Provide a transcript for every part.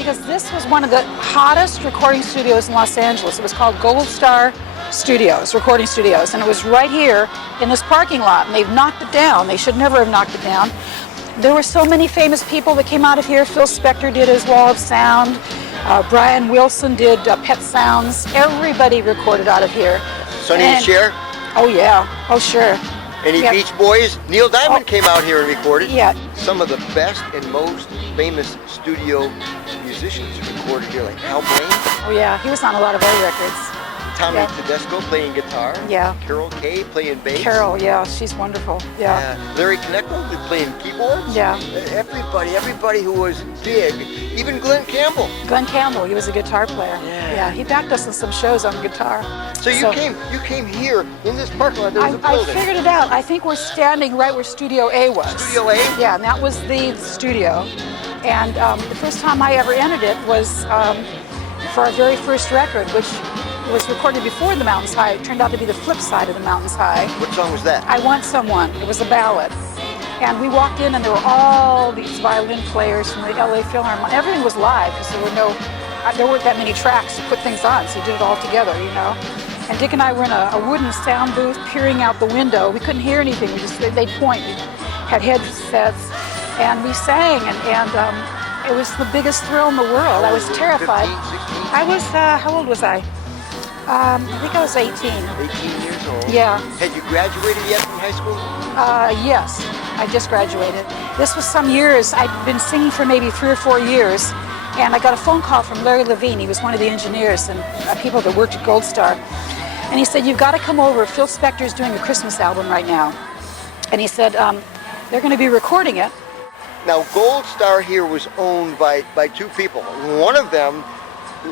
because this was one of the hottest recording studios in Los Angeles. It was called Gold Star Studios, recording studios, and it was right here in this parking lot, and they've knocked it down. They should never have knocked it down. There were so many famous people that came out of here. Phil Spector did his Wall of Sound. Brian Wilson did Pet Sounds. Everybody recorded out of here. Sonny and Cher? Oh yeah, oh sure. Any Beach Boys? Neil Diamond came out here and recorded. Yeah. Some of the best and most famous studio musicians recorded here, like Al Blaine. Oh yeah, he was on a lot of other records. Tommy Tedesco playing guitar. Yeah. Carol Kay playing bass. Carol, yeah, she's wonderful. Yeah. Larry Knechtel playing keyboards. Yeah. Everybody who was big, even Glenn Campbell. Glenn Campbell, he was a guitar player. Yeah. He backed us in some shows on guitar. So you came here in this parking lot. There was a building. I figured it out. I think we're standing right where Studio A was. Studio A? Yeah, and that was the studio. And the first time I ever entered it was for our very first record, which was recorded before The Mountains High. It turned out to be the flip side of The Mountains High. What song was that? I Want Someone. It was a ballad. And we walked in and there were all these violin players from the LA Philharmonic. Everything was live because there weren't that many tracks to put things on, so you did it all together, you know. And Dick and I were in a wooden sound booth peering out the window. We couldn't hear anything. They'd point. We had headsets and we sang and it was the biggest thrill in the world. I was terrified. 15, 16? I was, how old was I? I think I was 18. 18 years old? Yeah. Had you graduated yet from high school? Yes, I just graduated. This was some years. I'd been singing for maybe 3 or 4 years, and I got a phone call from Larry Levine. He was one of the engineers and people that worked at Gold Star. And he said, you've got to come over. Phil Spector's doing a Christmas album right now. And he said, they're going to be recording it. Now, Gold Star here was owned by two people. One of them,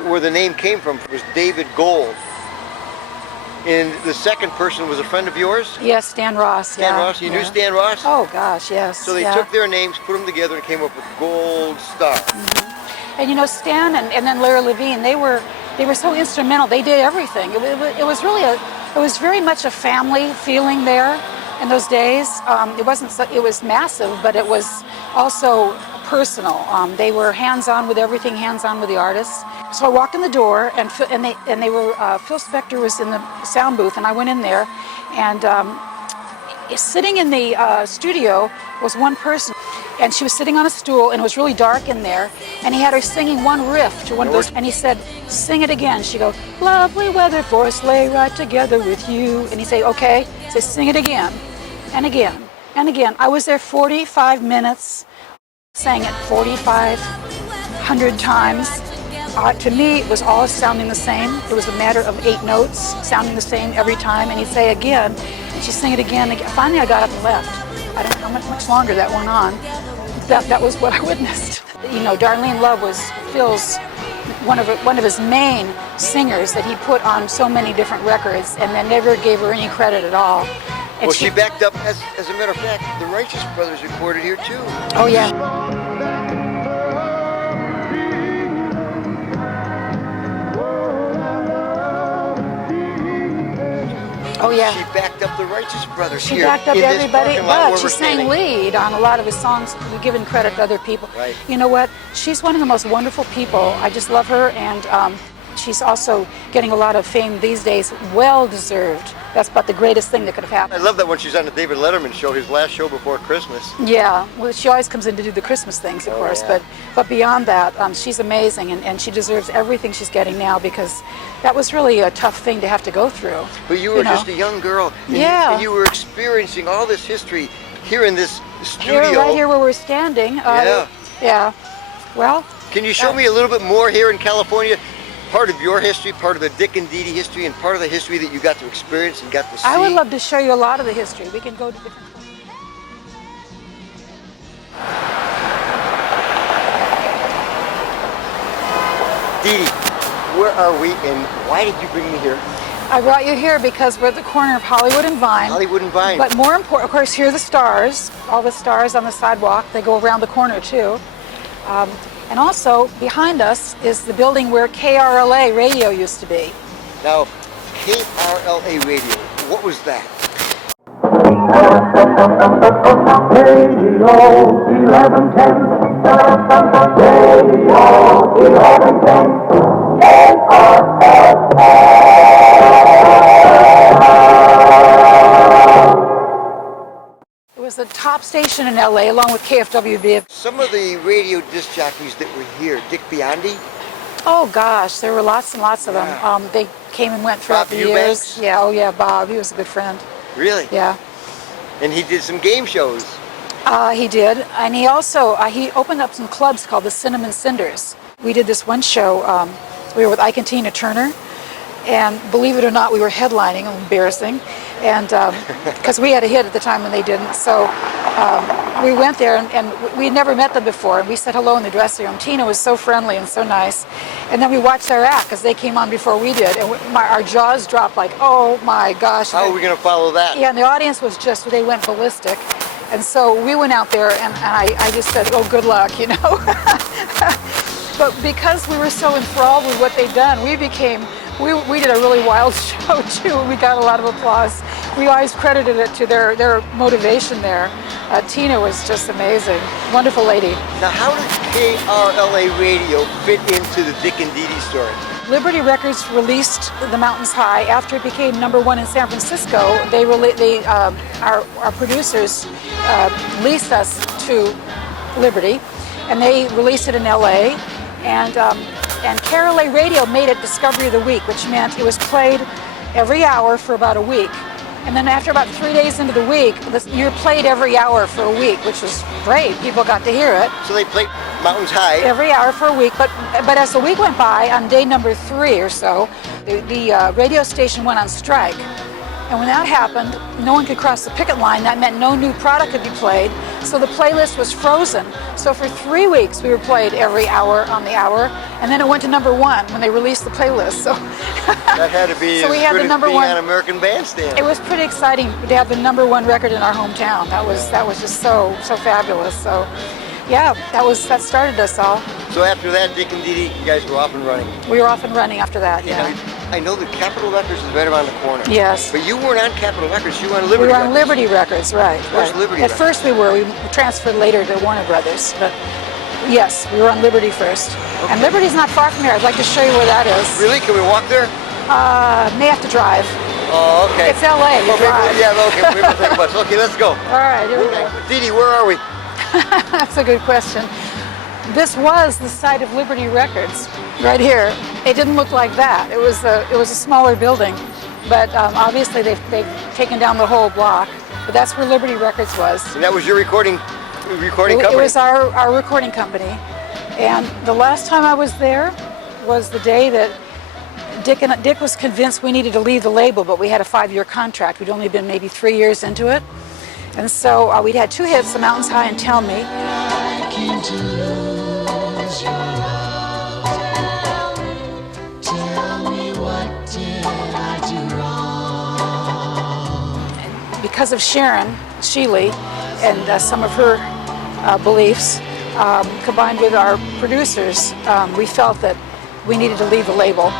where the name came from, was David Gold. And the second person was a friend of yours? Yes, Stan Ross. Stan Ross? You knew Stan Ross? Oh, gosh, yes. So they took their names, put them together, and came up with Gold Star. Mm-hmm. And you know, Stan and then Larry Levine, they were so instrumental. They did everything. It was very much a family feeling there in those days. It was massive, but it was also personal. They were hands-on with everything, hands-on with the artists. So I walked in the door, and Phil Spector was in the sound booth, and I went in there, and sitting in the studio was one person, and she was sitting on a stool, and it was really dark in there, and he had her singing one riff to one of those, and he said, sing it again. She go, lovely weather for us, lay right together with you, and he say, okay, he says, sing it again, and again, and again. I was there 45 minutes, sang it 4,500 times. To me, it was all sounding the same. It was a matter of 8 notes, sounding the same every time, and he'd say again, and she'd sing it again. Finally, I got up and left. I don't know how much longer that went on. That was what I witnessed. You know, Darlene Love was Phil's one of his main singers that he put on so many different records, and then never gave her any credit at all. And well, she backed up, as a matter of fact, the Righteous Brothers recorded here too. Oh yeah. Oh yeah. She backed up the Righteous Brothers she here. She backed up in everybody, this but she sang lead on a lot of his songs, giving credit to other people. Right. You know what? She's one of the most wonderful people. I just love her, and she's also getting a lot of fame these days. Well deserved. That's about the greatest thing that could have happened. I love that when she's on the David Letterman show, his last show before Christmas. Yeah, well, she always comes in to do the Christmas things, of course, yeah. but beyond that, she's amazing, and she deserves everything she's getting now, because that was really a tough thing to have to go through. But you were just a young girl, and you were experiencing all this history here in this studio. Right here where we're standing. Yeah. Well. Can you show me a little bit more here in California? Part of your history, part of the Dick and Dee Dee history, and part of the history that you got to experience and got to see. I would love to show you a lot of the history. We can go to different places. Dee Dee, where are we, and why did you bring me here? I brought you here because we're at the corner of Hollywood and Vine. Hollywood and Vine. But more important, of course, here are the stars. All the stars on the sidewalk. They go around the corner too. And also, behind us is the building where KRLA radio used to be. Now, KRLA radio, what was that? Radio 1110. Radio top station in LA, along with KFWB. Some of the radio disc jockeys that were here, Dick Biondi, Oh gosh, there were lots and lots of them. Yeah. They came and went throughout Bob the Eubanks? years. Yeah, oh yeah, Bob. He was a good friend. really? Yeah. And he did some game shows. He did, and he also he opened up some clubs called the Cinnamon Cinders. We did this one show. We were with Ike and Tina Turner, and believe it or not, we were headlining. Embarrassing, and because we had a hit at the time when they didn't. So we went there, and we'd never met them before, and we said hello in the dressing room. Tina was so friendly and so nice, and then we watched their act because they came on before we did, and our jaws dropped like, oh my gosh. How are we going to follow that? Yeah, and the audience was they went ballistic. And so we went out there, and I just said, oh, good luck, you know. But because we were so enthralled with what they'd done, we did a really wild show, too. We got a lot of applause. We always credited it to their motivation there. Tina was just amazing. Wonderful lady. Now, how does KRLA Radio fit into the Dick and Dee Dee story? Liberty Records released The Mountains High after it became #1 in San Francisco. Our producers leased us to Liberty, and they released it in LA. And KRLA Radio made it Discovery of the Week, which meant it was played every hour for about a week. And then after about 3 days into the week, you're played every hour for a week, which was great. People got to hear it. So they played Mountains High. Every hour for a week, but as the week went by, on day number 3 or so, the radio station went on strike. And when that happened, no one could cross the picket line. That meant no new product could be played. So the playlist was frozen. So for 3 weeks, we were played every hour on the hour. And then it went to #1 when they released the playlist. So that had to be so we as had good the as being #1 on American Bandstand. It was pretty exciting to have the #1 record in our hometown. That was just so fabulous. So yeah, that started us all. So after that, Dick and Dee Dee, you guys were off and running. We were off and running after that, You yeah. know, I know that Capitol Records is right around the corner. Yes. But you weren't on Capitol Records, you were on Liberty We were on Records. Liberty Records, right. Where's right. Liberty At Records? first we were. We transferred later to Warner Brothers. But yes, we were on Liberty first. Okay. And Liberty's not far from here. I'd like to show you where that is. Really? Can we walk there? May have to drive. Oh, okay. It's LA. You Okay, drive. yeah, okay. Maybe we'll take a bus. Okay, let's go. All right, here we go. Dee Dee, where are we? That's a good question. This was the site of Liberty Records, right here. It didn't look like that. It was a smaller building, but obviously they've taken down the whole block. But that's where Liberty Records was. And that was your recording company? It was our recording company. And the last time I was there was the day that Dick was convinced we needed to leave the label, but we had a 5-year contract. We'd only been maybe 3 years into it. And so we'd had 2 hits, The Mountains High and Tell Me. Because of Sharon Sheely and some of her beliefs, combined with our producers, we felt that we needed to leave the label.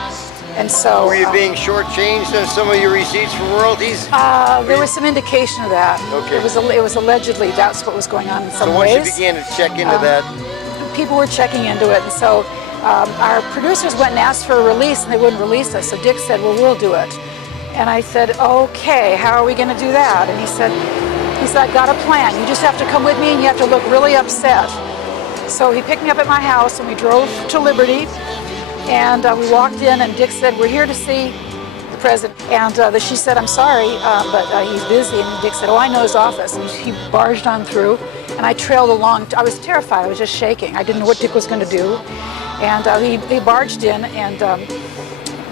And so, were you being shortchanged on some of your receipts from royalties? There was some indication of that. Okay. It was allegedly that's what was going on in some ways. So once you began to check into that, people were checking into it, and so our producers went and asked for a release, and they wouldn't release us. So Dick said, "Well, we'll do it." And I said, "Okay, how are we going to do that?" And he said, "I've got a plan. You just have to come with me, and you have to look really upset." So he picked me up at my house, and we drove to Liberty. And we walked in, and Dick said, "We're here to see the president." And she said, "I'm sorry, but he's busy." And Dick said, "Oh, I know his office." And he barged on through, and I trailed along. I was terrified. I was just shaking. I didn't know what Dick was going to do. And he barged in, and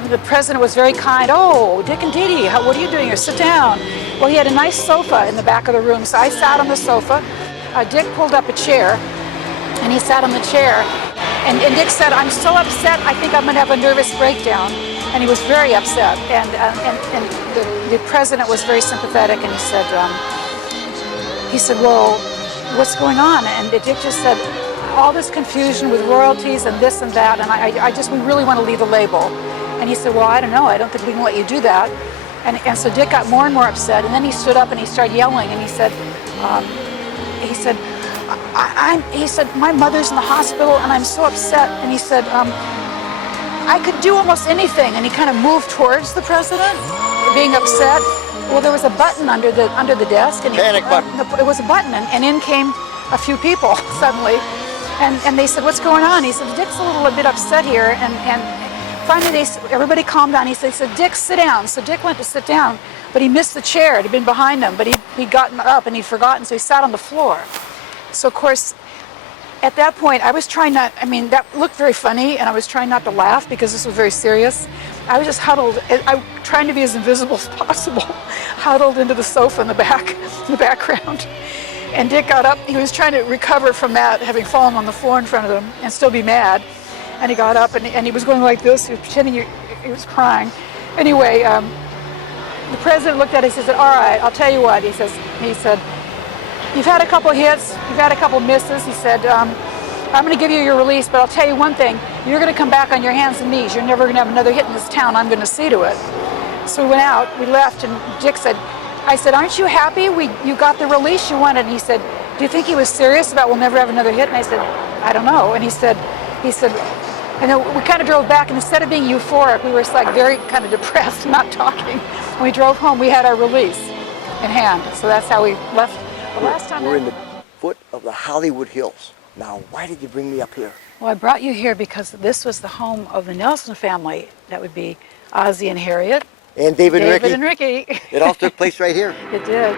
the president was very kind. "Oh, Dick and Dee Dee, what are you doing here? Sit down." Well, he had a nice sofa in the back of the room, so I sat on the sofa. Dick pulled up a chair, and he sat on the chair. And Dick said, "I'm so upset, I think I'm going to have a nervous breakdown." And he was very upset. And the president was very sympathetic, and he said, "Well, what's going on?" And Dick just said, "All this confusion with royalties and this and that, and we really want to leave the label." And he said, "Well, I don't know. I don't think we can let you do that." And so Dick got more and more upset, and then he stood up and he started yelling, and he said, "My mother's in the hospital, and I'm so upset." And he said, "I could do almost anything." And he kind of moved towards the president, being upset. Well, there was a button under the desk, and Panic button. It was a button, and in came a few people suddenly, and they said, "What's going on?" He said, "Dick's a bit upset here," and finally everybody calmed down. He said, "Dick, sit down." So Dick went to sit down, but he missed the chair. It had been behind him, but he'd gotten up and he'd forgotten, so he sat on the floor. So of course, at that point, I was trying not, I mean, that looked very funny, and I was trying not to laugh because this was very serious. I was just huddled, trying to be as invisible as possible, huddled into the sofa in the background. And Dick got up. He was trying to recover from that, having fallen on the floor in front of him, and still be mad. And he got up, and he was going like this. He was pretending he was crying. Anyway, the president looked at it. He said, "All right, I'll tell you what." He said, "You've had a couple hits, you've had a couple misses." He said, "I'm going to give you your release, but I'll tell you one thing. You're going to come back on your hands and knees. You're never going to have another hit in this town. I'm going to see to it." So we went out, we left, and Dick said, I said, "Aren't you happy you got the release you wanted?" And he said, "Do you think he was serious about we'll never have another hit?" And I said, "I don't know." And he said, and then we kind of drove back, and instead of being euphoric, we were like very kind of depressed, not talking. When we drove home, we had our release in hand. So that's how we left. The last time We're in the foot of the Hollywood Hills. Now, why did you bring me up here? Well, I brought you here because this was the home of the Nelson family. That would be Ozzie and Harriet. And David and Ricky. It all took place right here. It did.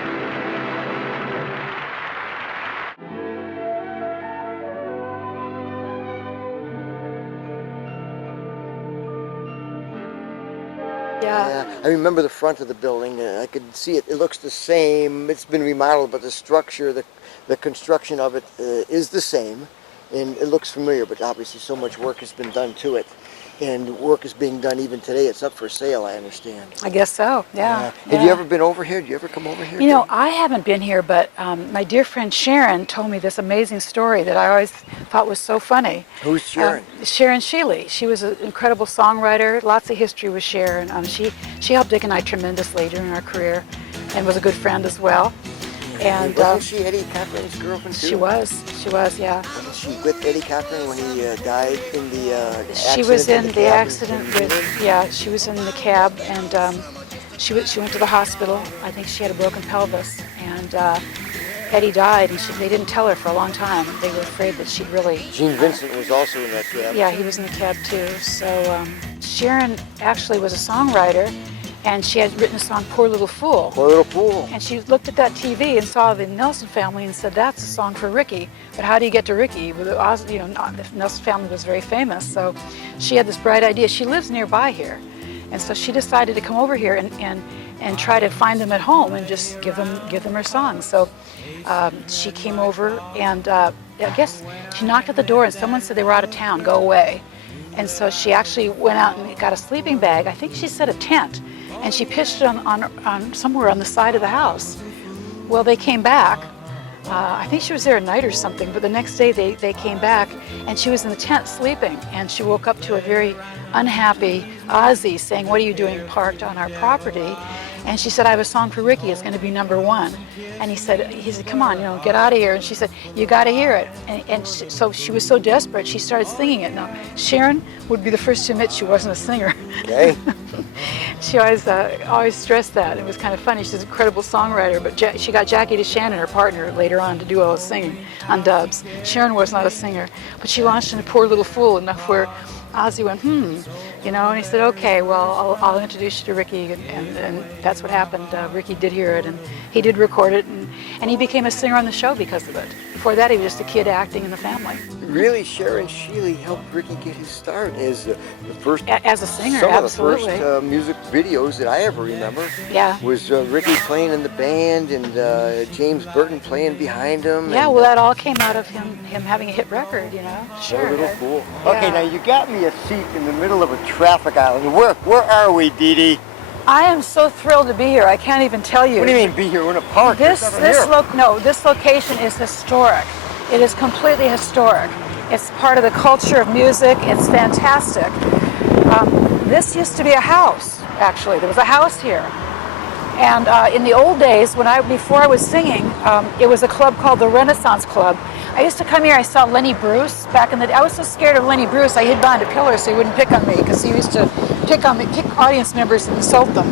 Yeah. I remember the front of the building. I could see it. It looks the same. It's been remodeled, but the structure, the construction of it is the same. And it looks familiar, but obviously so much work has been done to it. And work is being done even today. It's up for sale, I understand. I guess so, yeah. Have you ever been over here? Did you ever come over here? You know, I haven't been here, but my dear friend Sharon told me this amazing story that I always thought was so funny. Who's Sharon? Sharon Sheely. She was an incredible songwriter. Lots of history with Sharon. She helped Dick and I tremendously during our career, and was a good friend as well. And wasn't she Eddie Cochran's girlfriend too? She was, yeah. Wasn't she with Eddie Cochran when he died in the accident? She was in the accident with, she was in the cab, and she went to the hospital. I think she had a broken pelvis, and Eddie died, and they didn't tell her for a long time. They were afraid that she'd really... Gene Vincent was also in that cab. Yeah, he was in the cab too. So Sharon actually was a songwriter, and she had written a song, Poor Little Fool. Poor Little Fool. And she looked at that TV and saw the Nelson family and said, "That's a song for Ricky." But how do you get to Ricky? Well, the Nelson family was very famous, so she had this bright idea. She lives nearby here, and so she decided to come over here and try to find them at home and just give them her songs. So she came over, and I guess she knocked at the door, and someone said they were out of town, go away. And so she actually went out and got a sleeping bag. I think she said a tent. And she pitched it on somewhere on the side of the house. Well, they came back. I think she was there at night or something, but the next day they came back, and she was in the tent sleeping, and she woke up to a very unhappy Ozzie saying, "What are you doing parked on our property?" And she said, "I have a song for Ricky. It's going to be #1." And he said, "Come on, get out of here." And she said, "You got to hear it." So she was so desperate, she started singing it. Now, Sharon would be the first to admit she wasn't a singer. Okay. She always stressed that. It was kind of funny. She's an incredible songwriter, but she got Jackie DeShannon, her partner, later on to do all the singing on dubs. Sharon was not a singer, but she launched into Poor Little Fool enough where Ozzie went, and he said, "Okay, well, I'll introduce you to Ricky," and that's what happened. Ricky did hear it, and he did record it, and he became a singer on the show because of it. Before that, he was just a kid acting in the family. Really, Sharon Sheely helped Ricky get his start as the first... As a singer, some absolutely. of the first music videos that I ever remember. Yeah. Was Ricky playing in the band and James Burton playing behind him. Yeah, well, that all came out of him having a hit record, Sure. Poor Little Fool. Yeah. Okay, now you got me a seat in the middle of a traffic island. Where are we, Dee Dee? I am so thrilled to be here. I can't even tell you. What do you mean be here? We're in a park. This location is historic. It is completely historic. It's part of the culture of music. It's fantastic. This used to be a house, actually. There was a house here. And in the old days, before I was singing, it was a club called the Renaissance Club. I used to come here. I saw Lenny Bruce back in the day. I was so scared of Lenny Bruce, I hid behind a pillar so he wouldn't pick on me, because he used to pick audience members and insult them,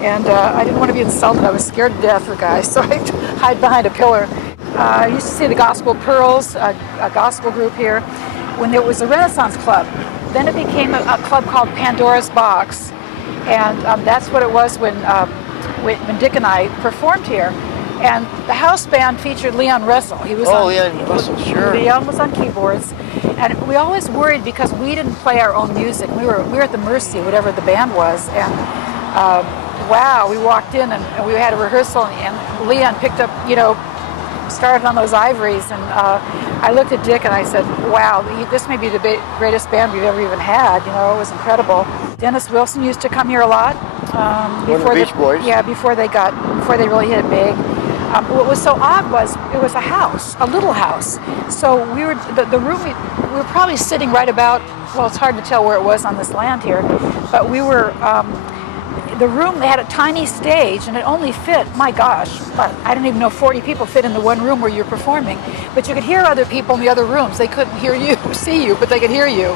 And I didn't want to be insulted. I was scared to death of the guy, so I hide behind a pillar. I used to see the Gospel Pearls, a gospel group here, when there was a Renaissance club. Then it became a club called Pandora's Box, and that's what it was when Dick and I performed here. And the house band featured Leon Russell. He was Leon Russell, sure. Leon was on keyboards, and we always worried because we didn't play our own music. We were at the mercy, whatever the band was, and wow, we walked in and we had a rehearsal, and Leon picked up, started on those ivories, and I looked at Dick and I said, wow, this may be the greatest band we've ever even had. It was incredible. Dennis Wilson used to come here a lot. Before the Beach Boys. Yeah, before they really hit it big. What was so odd was it was a house, a little house. So we were the room. We were probably sitting right about. Well, it's hard to tell where it was on this land here, but we were. The room, they had a tiny stage, and it only fit, my gosh, I didn't even know 40 people fit in the one room where you're performing. But you could hear other people in the other rooms. They couldn't hear you, see you, but they could hear you.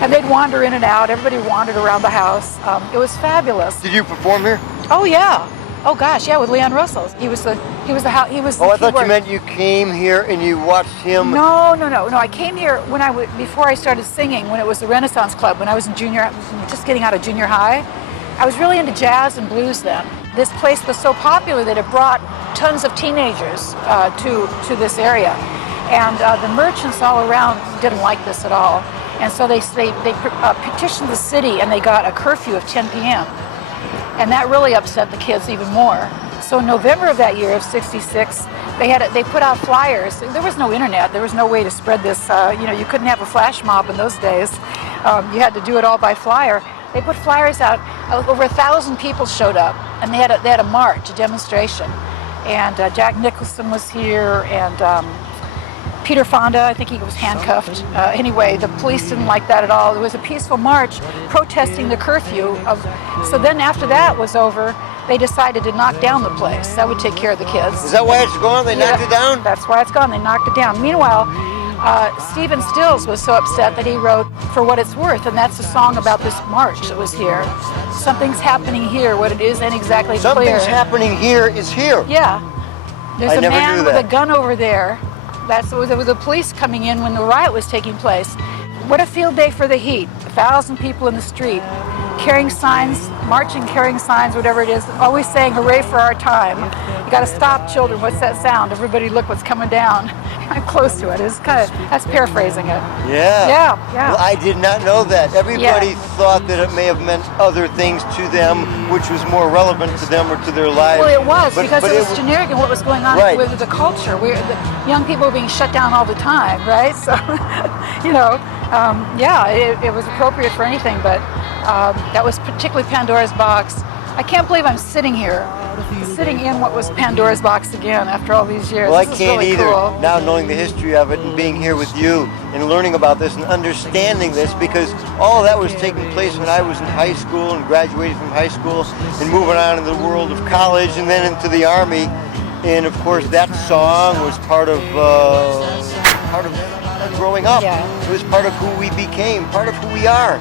And they'd wander in and out. Everybody wandered around the house. It was fabulous. Did you perform here? Oh yeah. Oh gosh, yeah, with Leon Russell. He was the Oh, I thought you meant you came here and you watched him. No. I came here when before I started singing, when it was the Renaissance Club, when I was in just getting out of junior high. I was really into jazz and blues then. This place was so popular that it brought tons of teenagers to this area. And the merchants all around didn't like this at all. And so they petitioned the city, and they got a curfew of 10 p.m. And that really upset the kids even more. So in November of that year of '66, they put out flyers. There was no internet. There was no way to spread this. You couldn't have a flash mob in those days. You had to do it all by flyer. They put flyers out. Over 1,000 people showed up, and they had a march, a demonstration. And Jack Nicholson was here, and Peter Fonda, I think he was handcuffed. Anyway, the police didn't like that at all. It was a peaceful march protesting the curfew. So then after that was over, they decided to knock down the place. That would take care of the kids. Is that why it's gone? They knocked it down? That's why it's gone. They knocked it down. Meanwhile, Stephen Stills was so upset that he wrote For What It's Worth, and that's a song about this march that was here. Something's happening here. What it is ain't exactly clear. Something's happening here is here. Yeah. There's a man with that. a gun over there. There was the police coming in when the riot was taking place. What a field day for the heat. 1,000 people in the street, carrying signs, marching, carrying signs, whatever it is, always saying, hooray for our time. You got to stop, children. What's that sound? Everybody look what's coming down. I'm close to it. That's paraphrasing it. Yeah. Yeah. Well, I did not know that. Everybody thought that it may have meant other things to them, which was more relevant to them or to their lives. Well, it was, because it was generic in what was going on Right. with the culture. The young people were being shut down all the time, right? So, it was appropriate for anything, but that was particularly Pandora's Box. I can't believe I'm sitting here, sitting in what was Pandora's Box again after all these years. Well, This I is can't really either. cool. Now knowing the history of it and being here with you and learning about this and understanding this, because all of that was taking place when I was in high school and graduating from high school and moving on into the world of college and then into the Army. And of course, that song was part of growing up. Yeah. It was part of who we became, part of who we are.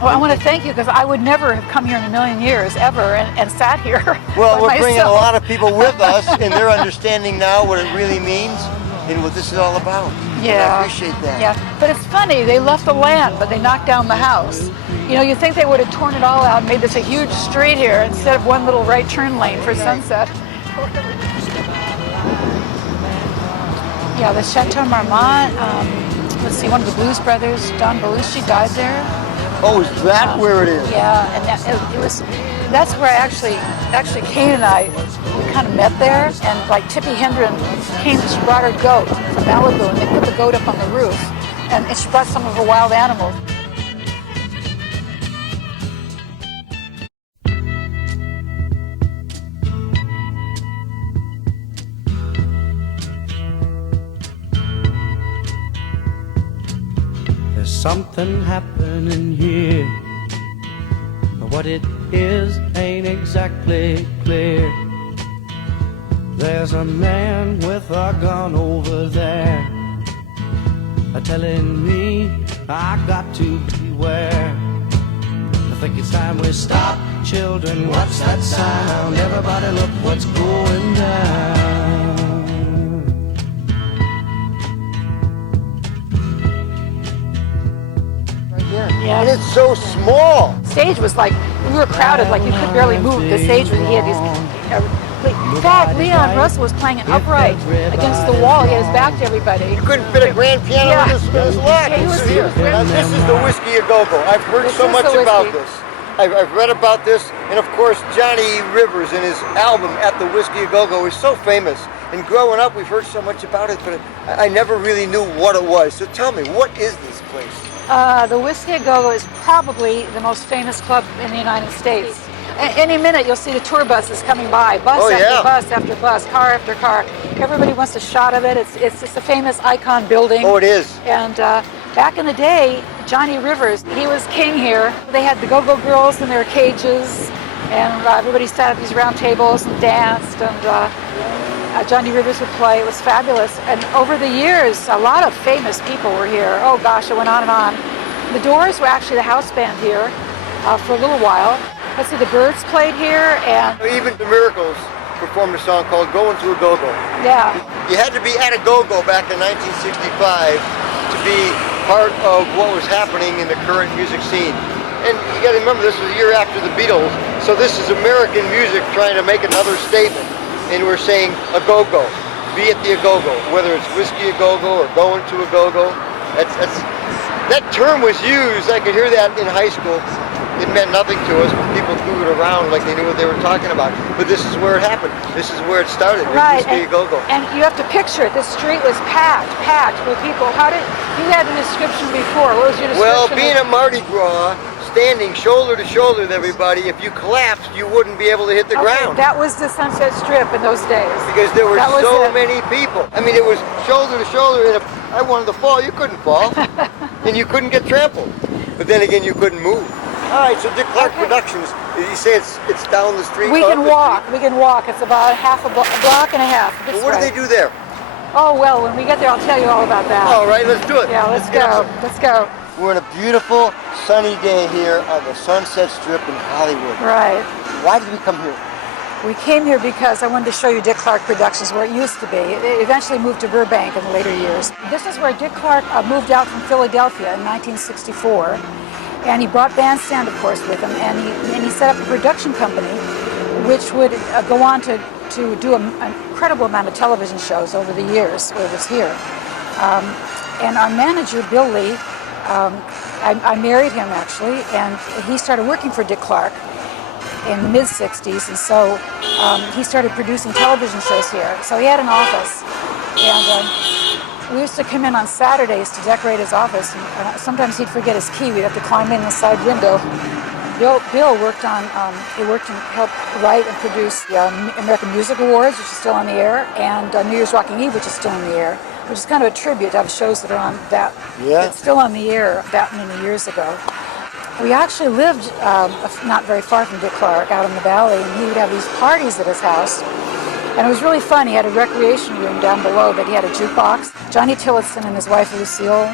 Well, I want to thank you, because I would never have come here in a million years, ever, and sat here. Well, by we're bringing a myself. lot of people with us, and they're understanding now what it really means and what this is all about. And Yeah. I appreciate that. Yeah, but it's funny, they left the land, but they knocked down the house. You think they would have torn it all out and made this a huge street here instead of one little right turn lane for Sunset. Yeah, the Chateau Marmont, let's see, one of the Blues Brothers, Don Belushi, died there. Oh, is that where it is? Yeah, and that's where Kane and I, we kind of met there, and like Tippi Hedren came, she brought her goat from Malibu, and they put the goat up on the roof, and she brought some of her wild animals. There's something happening here, but what it is ain't exactly clear. There's a man with a gun over there, telling me I got to beware. I think it's time we stop children, what's that sound? Everybody look what's going down. Yeah. And it's so small. Stage was like, we were crowded, like you could barely move. The stage was, he had these, in fact, Leon Russell was playing it upright against the wall. He had his back to everybody. You couldn't fit a grand piano Yeah. in this lot. Yeah, he was Here. Now, this is the Whiskey A Go-Go. I've heard This so is much the about whiskey. this. I've read about this, and of course Johnny Rivers and his album At the Whiskey A Go-Go is so famous. And growing up, we've heard so much about it, but I never really knew what it was. So tell me, what is this place? The Whiskey A Go-Go is probably the most famous club in the United States. Any minute you'll see the tour buses coming by, bus Oh, after yeah. bus after bus, car after car. Everybody wants a shot of it. It's just a famous icon building. Oh, it is. And back in the day, Johnny Rivers, he was king here. They had the Go-Go girls in their cages, and everybody sat at these round tables and danced, and Johnny Rivers would play. It was fabulous. And over the years, a lot of famous people were here. Oh gosh, it went on and on. The Doors were actually the house band here for a little while. Let's see, the Byrds played here, and Even the Miracles performed a song called Going to a Go-Go. yeah. You had to be at a go-go back in 1965 to be part of what was happening in the current music scene. And you got to remember, this was a year after the Beatles, so this is American music trying to make another statement. And we're saying a go-go, be at the go-go, whether it's Whiskey A Go-Go or going to a go-go. That term was used. I could hear that in high school. It meant nothing to us, but people threw it around like they knew what they were talking about. But this is where it happened. This is where it started. with Right, Whiskey A Go-Go. and you have to picture it. The street was packed with people. You had a description before. What was your description? Well, being at Mardi Gras, standing shoulder to shoulder with everybody, if you collapsed, you wouldn't be able to hit the ground. That was the Sunset Strip in those days. Because there were That was so it. many people. I mean, it was shoulder to shoulder, and if I wanted to fall, you couldn't fall. And you couldn't get trampled. But then again, you couldn't move. All right, so Dick Clark Productions, you say it's down the street? We up can the walk. street? We can walk. It's about a block and a half. Well, what do they do there? Oh, well, when we get there, I'll tell you all about that. All right, let's do it. Yeah, let's get go. up. Let's go. We're on a beautiful, sunny day here on the Sunset Strip in Hollywood. Right. Why did we come here? We came here because I wanted to show you Dick Clark Productions, where it used to be. It eventually moved to Burbank in the later years. This is where Dick Clark moved out from Philadelphia in 1964. And he brought Bandstand, of course, with him, and he set up a production company which would go on to do an incredible amount of television shows over the years where it was here. And our manager, Bill Lee, I married him actually, and he started working for Dick Clark in the mid-60s, and so he started producing television shows here. So he had an office, and we used to come in on Saturdays to decorate his office, and sometimes he'd forget his key. We'd have to climb in the side window. Bill worked on, he worked and helped write and produce the American Music Awards, which is still on the air, and New Year's Rocking Eve, which is still on the air, which is kind of a tribute to have shows that are on that, that's still on the air that many years ago. We actually lived not very far from Dick Clark, out in the valley, and he would have these parties at his house. And it was really fun. He had a recreation room down below, but he had a jukebox. Johnny Tillotson and his wife Lucille,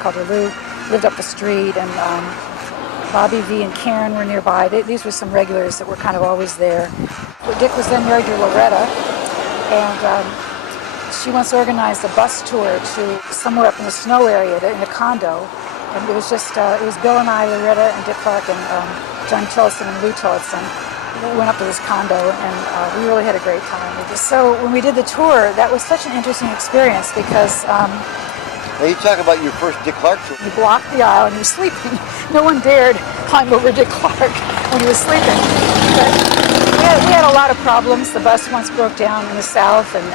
called her Lou, lived up the street, and Bobby V and Karen were nearby. These were some regulars that were kind of always there. But Dick was then married to Loretta, and she once organized a bus tour to somewhere up in the snow area in a condo. And it was just, it was Bill and I, Loretta and Dick Clark and Johnny Tillotson and Lou Tillotson. We went up to this condo, and we really had a great time. So when we did the tour, that was such an interesting experience because Now you talk about your first Dick Clark tour. he blocked the aisle and he was sleeping. No one dared climb over Dick Clark when he was sleeping. But we had a lot of problems. The bus once broke down in the south, and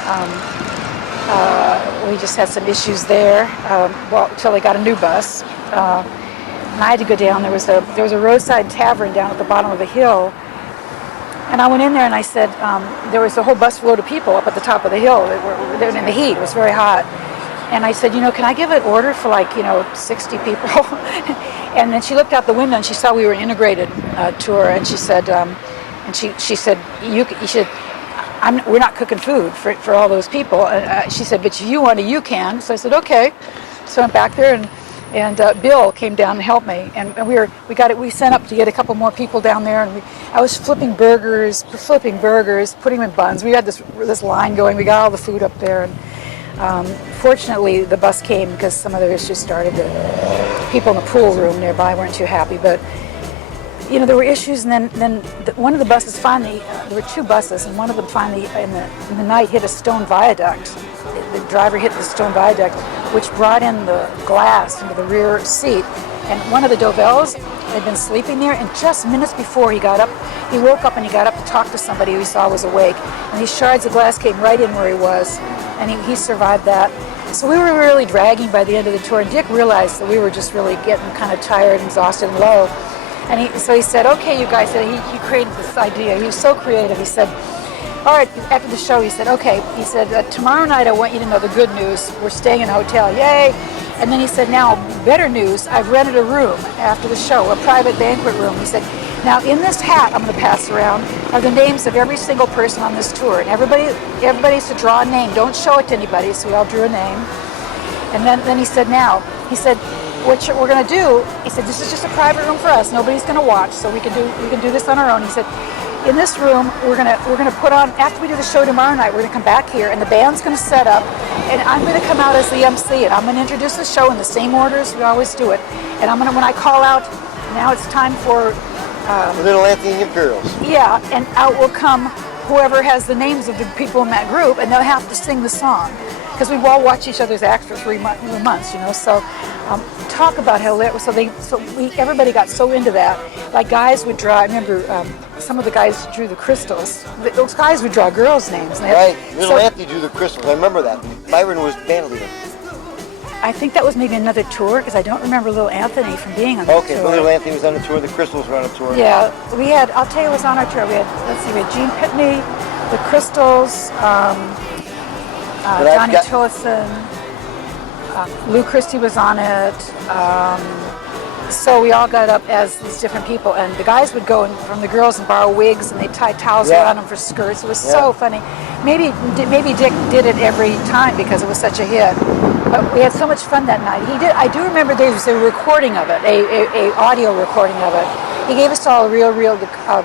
we just had some issues there until they got a new bus. And I had to go down. There was a roadside tavern down at the bottom of the hill. And I went in there and I said, there was a whole bus load of people up at the top of the hill. They were in the heat. It was very hot. And I said, can I give an order for 60 people? And then she looked out the window and she saw we were an integrated tour. And she said, she said, you should, we're not cooking food for all those people. She said, but if you want to, you can. So I said, okay. So I went back there and And Bill came down to help me, and we sent up to get a couple more people down there, and I was flipping burgers, putting them in buns. We had this line going. We got all the food up there, and fortunately the bus came because some other issues started. The people in the pool room nearby weren't too happy, but you know, there were issues, and then one of the buses finally, there were two buses, and one of them finally in the night hit a stone viaduct. The driver hit the stone viaduct, which brought in the glass into the rear seat. And one of the Dovells had been sleeping there, and just minutes before he got up, he woke up and he got up to talk to somebody who he saw was awake. And these shards of glass came right in where he was, and he survived that. So we were really dragging by the end of the tour, and Dick realized that we were just really getting kind of tired, exhausted, and low. And so he said, okay, you guys, he created this idea. He was so creative. He said, all right, after the show, he said, okay, he said, tomorrow night I want you to know the good news. We're staying in a hotel, yay. And then he said, now, better news, I've rented a room after the show, a private banquet room. He said, now in this hat I'm going to pass around are the names of every single person on this tour. And everybody's to draw a name. Don't show it to anybody, so we all drew a name. And then he said, what we're going to do, he said, this is just a private room for us. Nobody's going to watch, so we can do this on our own. He said, in this room, we're going to put on, after we do the show tomorrow night, we're going to come back here, and the band's going to set up, and I'm going to come out as the MC, and I'm going to introduce the show in the same order as we always do it. And I'm going to, when I call out, now it's time for Little Anthony and the Imperials. Yeah, and out will come whoever has the names of the people in that group, and they'll have to sing the song. Because we've all watched each other's acts for 3 months, you know. So talk about how everybody got so into that. Like guys would draw. I remember some of the guys drew the crystals. Those guys would draw girls' names. Right. Little Anthony drew the crystals. I remember that. Byron was band leader. I think that was maybe another tour because I don't remember Little Anthony from being on that tour. Okay, so Little Anthony was on the tour. The Crystals were on a tour. Yeah, we had. I'll tell you, who was on our tour. We had Gene Pitney, the Crystals. Johnny Tillotson, Lou Christie was on it, so we all got up as these different people, and the guys would go from the girls and borrow wigs, and they'd tie towels around them for skirts. It was so funny. Maybe Dick did it every time because it was such a hit, but we had so much fun that night. I do remember there was a recording of it, a audio recording of it. He gave us all a real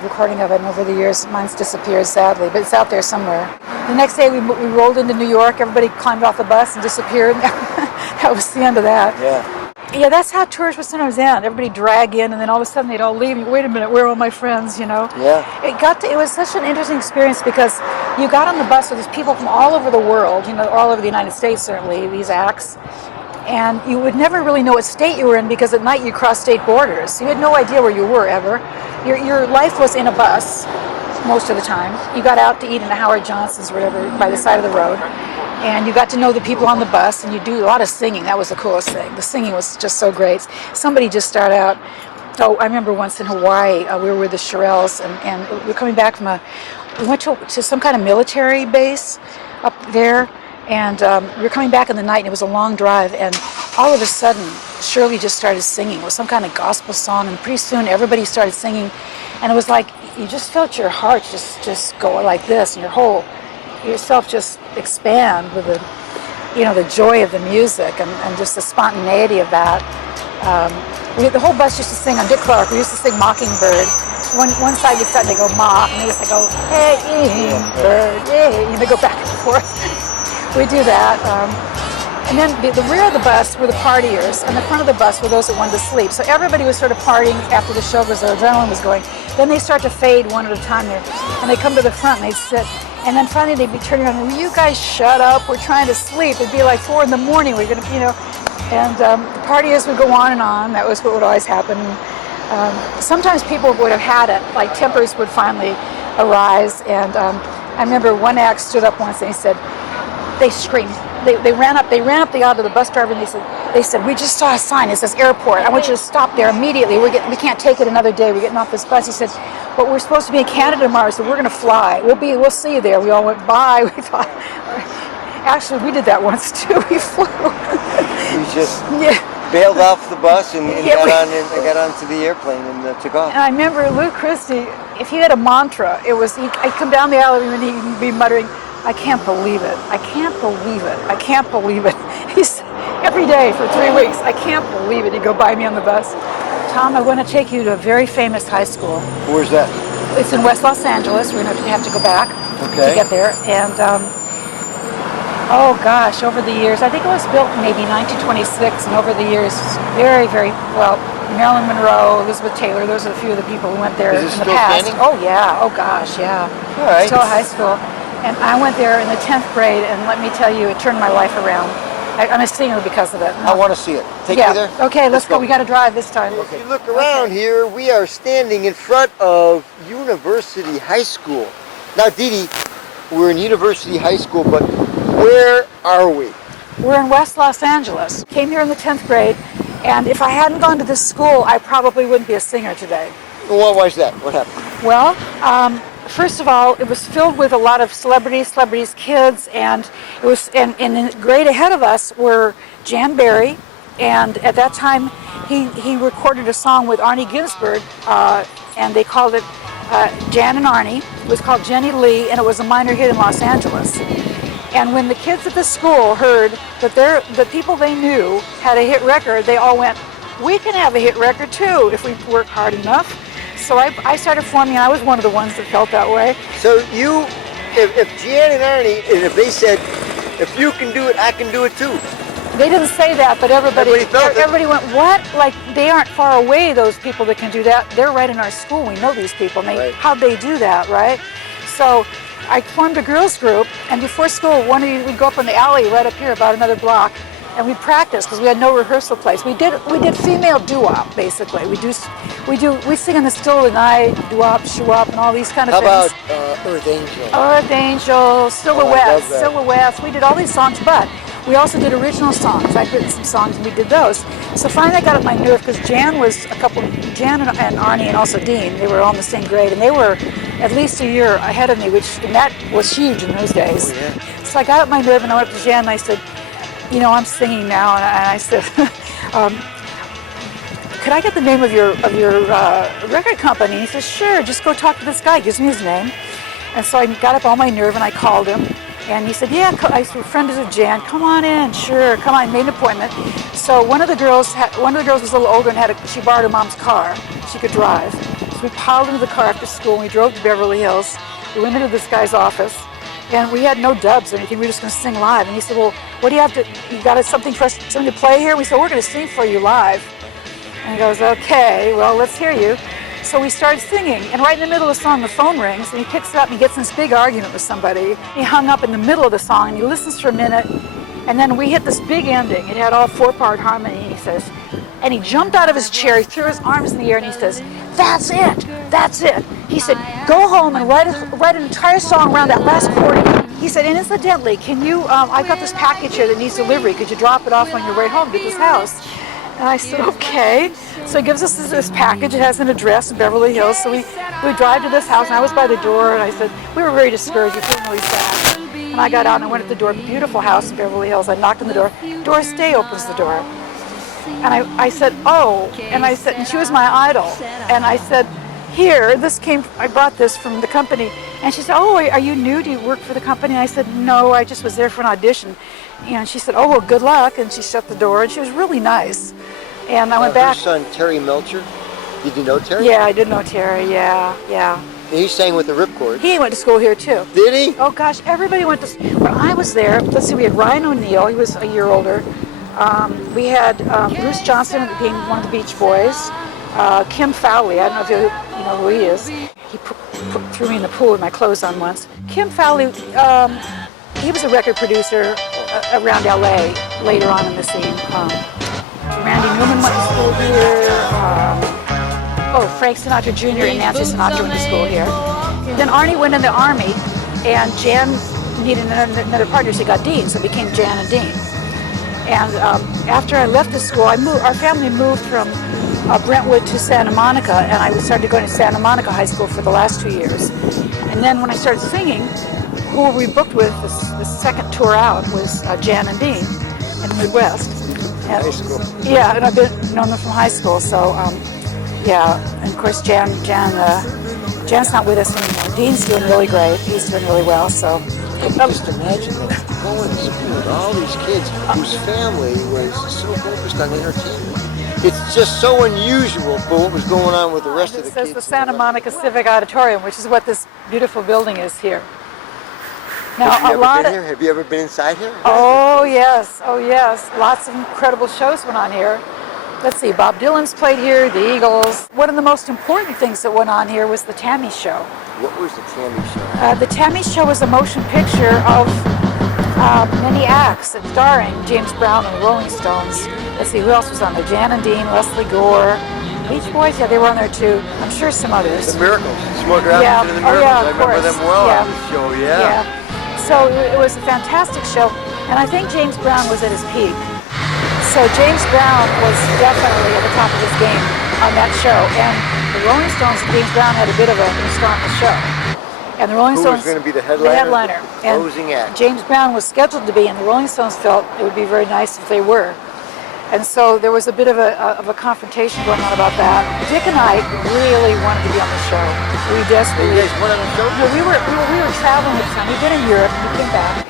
recording of it, and over the years, mine's disappeared, sadly, but it's out there somewhere. The next day, we rolled into New York. Everybody climbed off the bus and disappeared. That was the end of that. Yeah, that's how tours would sometimes end. Everybody drag in, and then all of a sudden, they'd all leave. Wait a minute, where are all my friends, you know? Yeah. It was such an interesting experience because you got on the bus with these people from all over the world, you know, all over the United States, certainly, these acts. And you would never really know what state you were in because at night you crossed state borders. You had no idea where you were ever. Your life was in a bus most of the time. You got out to eat in a Howard Johnson's or whatever by the side of the road. And you got to know the people on the bus, and you do a lot of singing. That was the coolest thing. The singing was just so great. Somebody just started out. Oh, I remember once in Hawaii, we were with the Shirelles, and we were coming back from we went to some kind of military base up there. And we were coming back in the night, and it was a long drive, and all of a sudden, Shirley just started singing. It was some kind of gospel song, and pretty soon everybody started singing, and it was like you just felt your heart just go like this, and yourself just expand with the joy of the music and just the spontaneity of that. The whole bus used to sing on Dick Clark. We used to sing Mockingbird. One side would start, and they go mock, and the other side go, hey, bird, hey, and they go back and forth. We do that. And then the rear of the bus were the partiers, and the front of the bus were those that wanted to sleep. So everybody was sort of partying after the show because their adrenaline was going. Then they start to fade one at a time there, and they come to the front and they'd sit. And then finally they'd be turning around, will you guys shut up? We're trying to sleep. It'd be like 4 a.m. We're going to, you know. And the partiers would go on and on. That was what would always happen. Sometimes people would have had it, like tempers would finally arise. And I remember one act stood up once and he said, they screamed. They ran up the aisle to the bus driver, and they said, we just saw a sign. It says airport. I want you to stop there immediately. We can't take it another day. We're getting off this bus. He said, but we're supposed to be in Canada tomorrow, so we're going to fly. We'll see you there. We all went bye. We thought. Actually, we did that once too. We flew. We just bailed off the bus and got onto the airplane and took off. And I remember Lou Christie, if he had a mantra, it was I'd come down the aisle and he'd be muttering, I can't believe it. I can't believe it. I can't believe it. every day for 3 weeks. I can't believe it. He'd go by me on the bus. Tom, I want to take you to a very famous high school. Where's that? It's in West Los Angeles. We're going to have to go back to get there. And oh gosh, over the years, I think it was built maybe 1926, and over the years, very, very well. Marilyn Monroe, Elizabeth Taylor, those are a few of the people who went there in the past. Standing? Oh yeah, oh gosh, yeah. All right. Still a high school. And I went there in the 10th grade, and let me tell you, it turned my life around. I'm a singer because of it. I want to see it. Take me there? Okay, let's go. We got to drive this time. If you look around here, we are standing in front of University High School. Now, Dee Dee, we're in University High School, but where are we? We're in West Los Angeles. Came here in the 10th grade, and if I hadn't gone to this school, I probably wouldn't be a singer today. What was that? What happened? Well, first of all, it was filled with a lot of celebrities, kids, and it was, and in the grade ahead of us were Jan Berry, and at that time he recorded a song with Arnie Ginsberg, and they called it Jan and Arnie. It was called Jenny Lee, and it was a minor hit in Los Angeles. And when the kids at the school heard that the people they knew had a hit record, they all went, "We can have a hit record too if we work hard enough." So I started forming, and I was one of the ones that felt that way. So if Jan and Arnie, and if they said, "If you can do it, I can do it too." They didn't say that, but everybody went, "What? Like, they aren't far away, those people that can do that. They're right in our school. We know these people. And Right. How'd they do that, right?" So I formed a girls group, and before school, we'd go up in the alley right up here, about another block, and we'd practice because we had no rehearsal place. We did female doo-wop, basically. We sing in the still of the night, doo-wop, shoo-wop, and all these kind of How things. about Earth Angel? Earth Angel, Silhouettes, that. Silhouettes. We did all these songs, but we also did original songs. I'd written some songs and we did those. So finally I got up my nerve because Jan and Arnie and also Dean, they were all in the same grade, and they were at least a year ahead of me, and that was huge in those days. Oh, yeah. So I got up my nerve and I went up to Jan and I said, "You know, I'm singing now," and I said, "Could I get the name of your record company?" And he says, "Sure, just go talk to this guy." He gives me his name. And so I got up all my nerve and I called him. And he said, "Yeah," I said, "Friend is a Jan, come on in." "Sure, come on." I made an appointment. So one of the girls was a little older and she borrowed her mom's car. She could drive. So we piled into the car after school and we drove to Beverly Hills. We went into this guy's office. And we had no dubs or anything. We were just going to sing live. And he said, "Well, what do you have to? You got something to play here?" We said, "We're going to sing for you live." And he goes, "Okay, well, let's hear you." So we started singing, and right in the middle of the song, the phone rings, and he picks it up and he gets in this big argument with somebody. He hung up in the middle of the song, and he listens for a minute, and then we hit this big ending. It had all 4-part harmony, and he says, and he jumped out of his chair, he threw his arms in the air, and he says, "That's it, that's it." He said, "Go home and write an entire song around that last chord." He said, "And incidentally, can you, I've got this package here that needs delivery. Could you drop it off on your way home to this house?" And I said, "Okay." So he gives us this package. It has an address in Beverly Hills. So we drive to this house, and I was by the door, and I said, we were very discouraged. We were feeling really sad. And I got out, and I went at the door. Beautiful house in Beverly Hills. I knocked on the door. Doris Day opens the door. And I said, "Oh." And I said, and she was my idol. And I said, "Here, I brought this from the company." And she said, "Oh, are you new? Do you work for the company?" And I said, "No, I just was there for an audition." And she said, "Oh, well, good luck." And she shut the door, and she was really nice. And I went back. Her son, Terry Melcher. Did you know Terry? Yeah, I did know Terry, yeah. And he sang with the Ripcord. He went to school here, too. Did he? Oh, gosh, everybody went to school. When I was there, let's see, we had Ryan O'Neal, he was a year older. We had Bruce Johnson, who became one of the Beach Boys. Kim Fowley, I don't know if you know who he is. He threw me in the pool with my clothes on once. Kim Fowley, he was a record producer around LA later on in the scene. Randy Newman went to school here. Frank Sinatra Jr. and Nancy Sinatra went to school here. Then Arnie went in the Army, and Jan needed another partner, so he got Dean, so it became Jan and Dean. And after I left the school, our family moved from Brentwood to Santa Monica, and I started going to Santa Monica High School for the last 2 years. And then when I started singing, who we booked with the second tour out was Jan and Dean in the Midwest. High school. Yeah, and I've known them from high school. So, and of course Jan's not with us anymore. Dean's doing really great. He's doing really well. So, I can just imagine that. going to school with all these kids whose family was so focused on entertainment. It's just so unusual for what was going on with the rest of the It says kids. the Santa Monica Civic Auditorium, which is what this beautiful building is here. Now, Have you ever been inside here? Oh yes, lots of incredible shows went on here. Let's see, Bob Dylan's played here, the Eagles. One of the most important things that went on here was the Tammy Show. What was the Tammy Show? The Tammy Show was a motion picture of many acts starring James Brown and the Rolling Stones. Let's see, who else was on there? Jan and Dean, Leslie Gore, Beach Boys, yeah, they were on there too. I'm sure some others. The Miracles, Smoke Robinson and the Miracles. Yeah, I remember them well on the show, yeah. So it was a fantastic show, and I think James Brown was at his peak. So James Brown was definitely at the top of his game on that show, and the Rolling Stones and James Brown had a bit of a star on the show. And the Rolling Stones, who was going to be the headliner? The headliner. The closing act. James Brown was scheduled to be, and the Rolling Stones felt it would be very nice if they were. And so there was a bit of a confrontation going on about that. Dick and I really wanted to be on the show. We desperately. You guys went on the show? No, we were traveling at the time. We'd been in Europe, and we came back,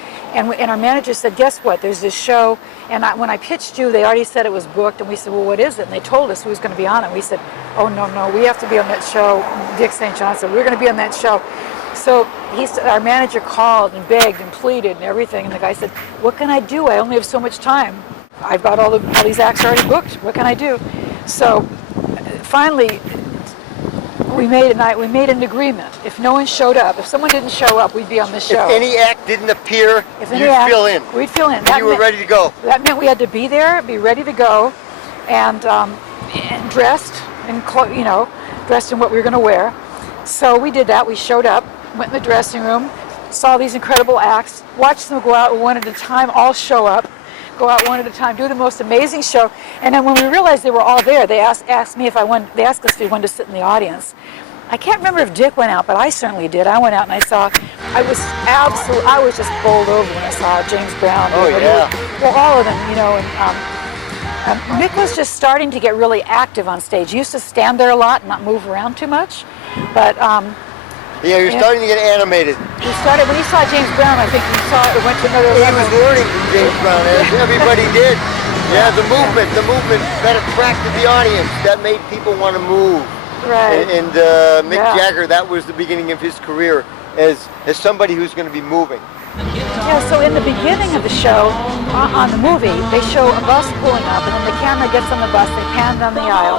and our manager said, "Guess what? There's this show." And when I pitched you, they already said it was booked, and we said, "Well, what is it?" And they told us who was going to be on it. We said, "Oh no, we have to be on that show." Dick St. John said, "We're going to be on that show." So our manager called and begged and pleaded and everything, and the guy said, "What can I do? I only have so much time. I've got all these acts already booked. What can I do?" So finally, we made an agreement. If no one showed up, if someone didn't show up, we'd be on the show. If any act didn't appear, you'd fill in. We'd fill in. You were ready to go. That meant we had to be there, be ready to go, and dressed in dressed in what we were going to wear. So we did that. We showed up, went in the dressing room, saw these incredible acts, watched them go out one at a time, all show up. Go out one at a time, do the most amazing show, and then when we realized they were all there, they asked me if I wanted. They asked us if we wanted to sit in the audience. I can't remember if Dick went out, but I certainly did. I went out and I was just bowled over when I saw James Brown. Oh yeah. Well, all of them, and Mick was just starting to get really active on stage. He used to stand there a lot and not move around too much, but. Yeah, you're starting to get animated. When he saw James Brown, I think it went to another level. He was learning from James Brown, as everybody did. Yeah, the movement that attracted the audience, that made people want to move. Right. And Mick Jagger, that was the beginning of his career as somebody who's going to be moving. Yeah, so in the beginning of the show, on the movie, they show a bus pulling up, and then the camera gets on the bus, they pan down the aisle.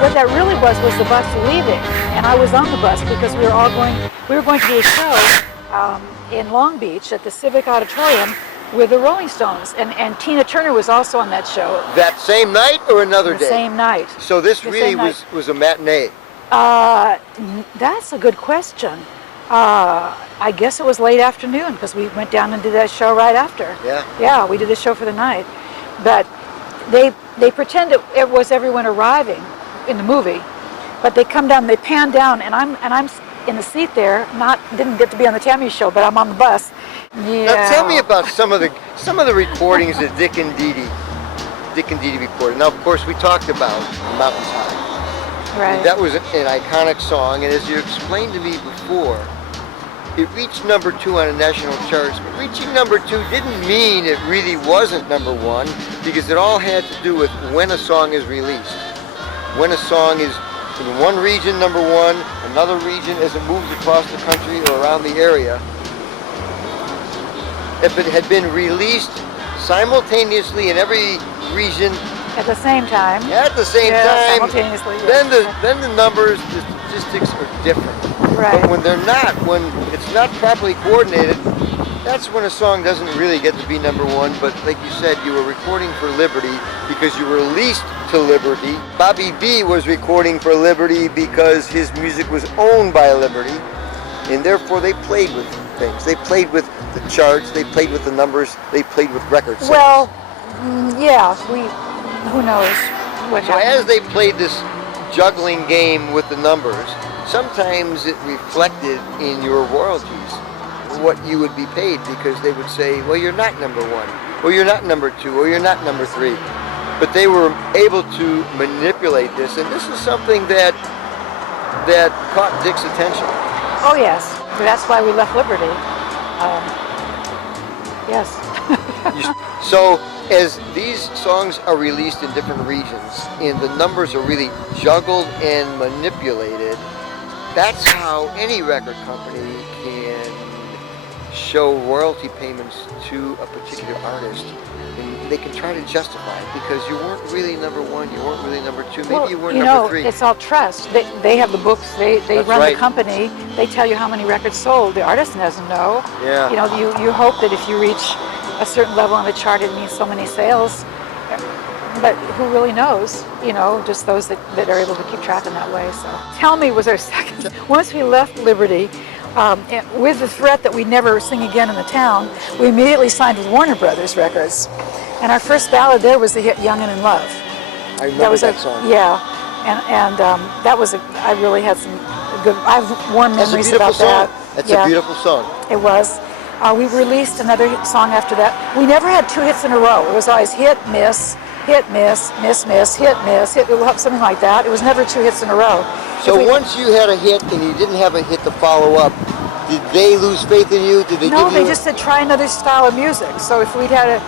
What that really was the bus leaving, and I was on the bus because we were going to do a show in Long Beach at the Civic Auditorium with the Rolling Stones, and Tina Turner was also on that show. That same night or another day? The same night. So this really was a matinee? That's a good question. I guess it was late afternoon because we went down and did that show right after. Yeah. Yeah, we did the show for the night. But they pretend it was everyone arriving in the movie, but they come down, they pan down, and I'm in the seat there. Didn't get to be on the Tammy Show, but I'm on the bus. Yeah. Now tell me about some of the recordings that Dick and Dee Dee recorded. Now, of course, we talked about Mountains High. Right. That was an iconic song, and as you explained to me before, it reached number 2 on the national charts. But reaching number 2 didn't mean it really wasn't number 1, because it all had to do with when a song is released. When a song is in one region, number 1, another region as it moves across the country or around the area. If it had been released simultaneously in every region At the same time. at the same time, simultaneously. then the numbers, the statistics are different. Right. But when it's not properly coordinated, that's when a song doesn't really get to be number 1. But like you said, you were recording for Liberty because you were leased to Liberty. Bobby B was recording for Liberty because his music was owned by Liberty, and therefore they played with things. They played with the charts, they played with the numbers, they played with record sales. Well, yeah, who knows what So happened. as they played this juggling game with the numbers, sometimes it reflected in your royalties, what you would be paid, because they would say, well, you're not number 1, or you're not number 2, or you're not number 3. But they were able to manipulate this, and this is something that caught Dick's attention. Oh yes, that's why we left Liberty. Yes. So as these songs are released in different regions and the numbers are really juggled and manipulated, that's how any record company can show royalty payments to a particular artist. And they can try to justify it because you weren't really number one, you weren't really number two, maybe you weren't number three. It's all trust. They have the books, they run right. the company, they tell you how many records sold. The artist doesn't know. Yeah. You know, you hope that if you reach a certain level on the chart, it means so many sales. But who really knows? You know, just those that are able to keep track in that way. So, Tell Me was our second. Once we left Liberty, with the threat that we'd never sing again in the town, we immediately signed with Warner Brothers Records. And our first ballad there was the hit Young and in Love. I remember that song. Yeah, and that was I really had some good, I have warm memories about that. That's a beautiful song. It was. We released another song after that. We never had 2 hits in a row. It was always hit, miss, miss, hit, miss, hit, something like that. It was never 2 hits in a row. So once you had a hit and you didn't have a hit to follow up, did they lose faith in you? Did they No, give you they just said try another style of music. So if we had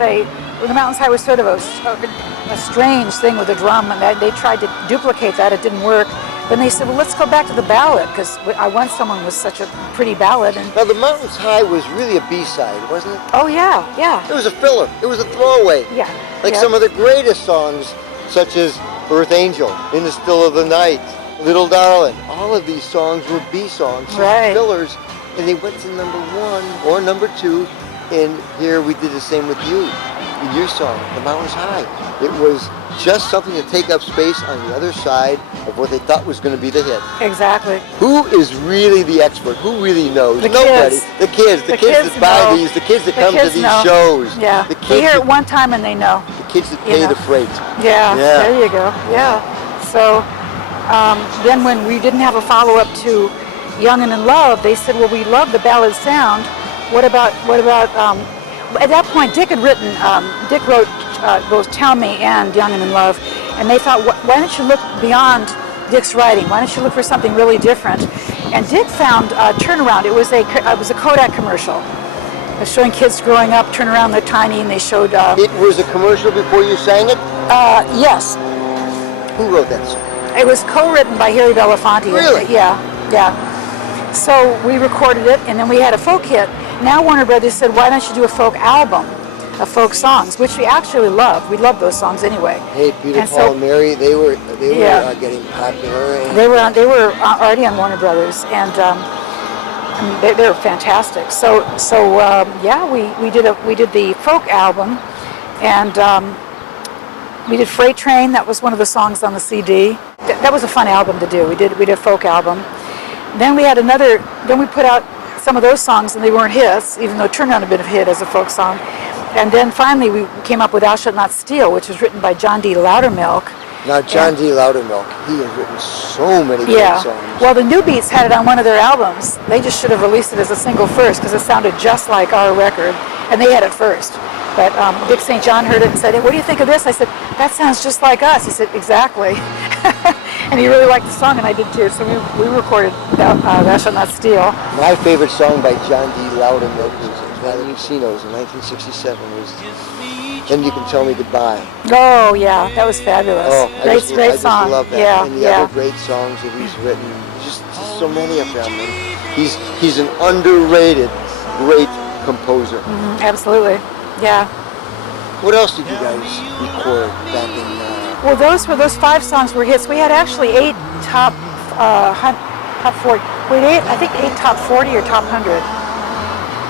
the Mountains High was sort of a strange thing with a drum, and they tried to duplicate that. It didn't work. Then they said, well, let's go back to the ballad, because I want someone with such a pretty ballad. And now, The Mountains High was really a B-side, wasn't it? oh, yeah, yeah. It was a filler. It was a throwaway. Yeah. Like some of the greatest songs, such as Earth Angel, In the Still of the Night, Little Darling. All of these songs were B-songs, Right. fillers, and they went to number 1 or number 2. And here we did the same with you, in your song, The Mountains High. It was just something to take up space on the other side of what they thought was going to be the hit. Exactly. Who is really the expert? Who really knows? The Nobody. kids. The kids. The kids that buy know. these. The kids that The come to kids these know. shows. Yeah. The They kids hear it that, one time and they know. the kids that pay know. the freight. Yeah, Yeah. there you go. Yeah. So then when we didn't have a follow-up to Young and in Love, they said, well, we love the ballad sound. What about at that point, Dick wrote both Tell Me and Young and in Love, and they thought, why don't you look beyond Dick's writing? Why don't you look for something really different? And Dick found Turnaround. It was a Kodak commercial. It was showing kids growing up, turn around, they're tiny, and they showed... It was a commercial before you sang it? Yes. Who wrote that song? It was co-written by Harry Belafonte. Really? Yeah. So we recorded it, and then we had a folk hit. Now Warner Brothers said, why don't you do a folk album of folk songs, which we actually loved. We loved those songs anyway. Hey, Peter, And Paul, so- and Mary, they were getting popular. And They were already on Warner Brothers, and I mean, they were fantastic. So we did the folk album, and we did Freight Train. That was one of the songs on the CD. That was a fun album to do. We did a folk album. Then we had another. Then we put out some of those songs, and they weren't hits, even though Turnaround had been a hit as a folk song. And then finally we came up with Thou Shalt Not Steal, which was written by John D. Loudermilk. now, John D. Loudermilk, he has written so many great Yeah. songs. Well, the New Beats had it on one of their albums. They just should have released it as a single first because it sounded just like our record, and they had it first. But Dick St. John heard it and said, hey, what do you think of this? I said, that sounds just like us. He said, exactly. And he really liked the song, and I did too. So we recorded Thou Shalt Not Steal. My favorite song by John D. Loudermilk was Valley Casinos in 1967 was Then You Can Tell Me Goodbye. Oh, yeah, that was fabulous. Oh, I just song. love that. Yeah, and the other great songs that he's written, just so many of them. And he's an underrated, great composer. Absolutely, yeah. What else did you guys record back in? Well, those 5 songs were hits. We had actually 8 top 40. We had 8 top 40 or top 100.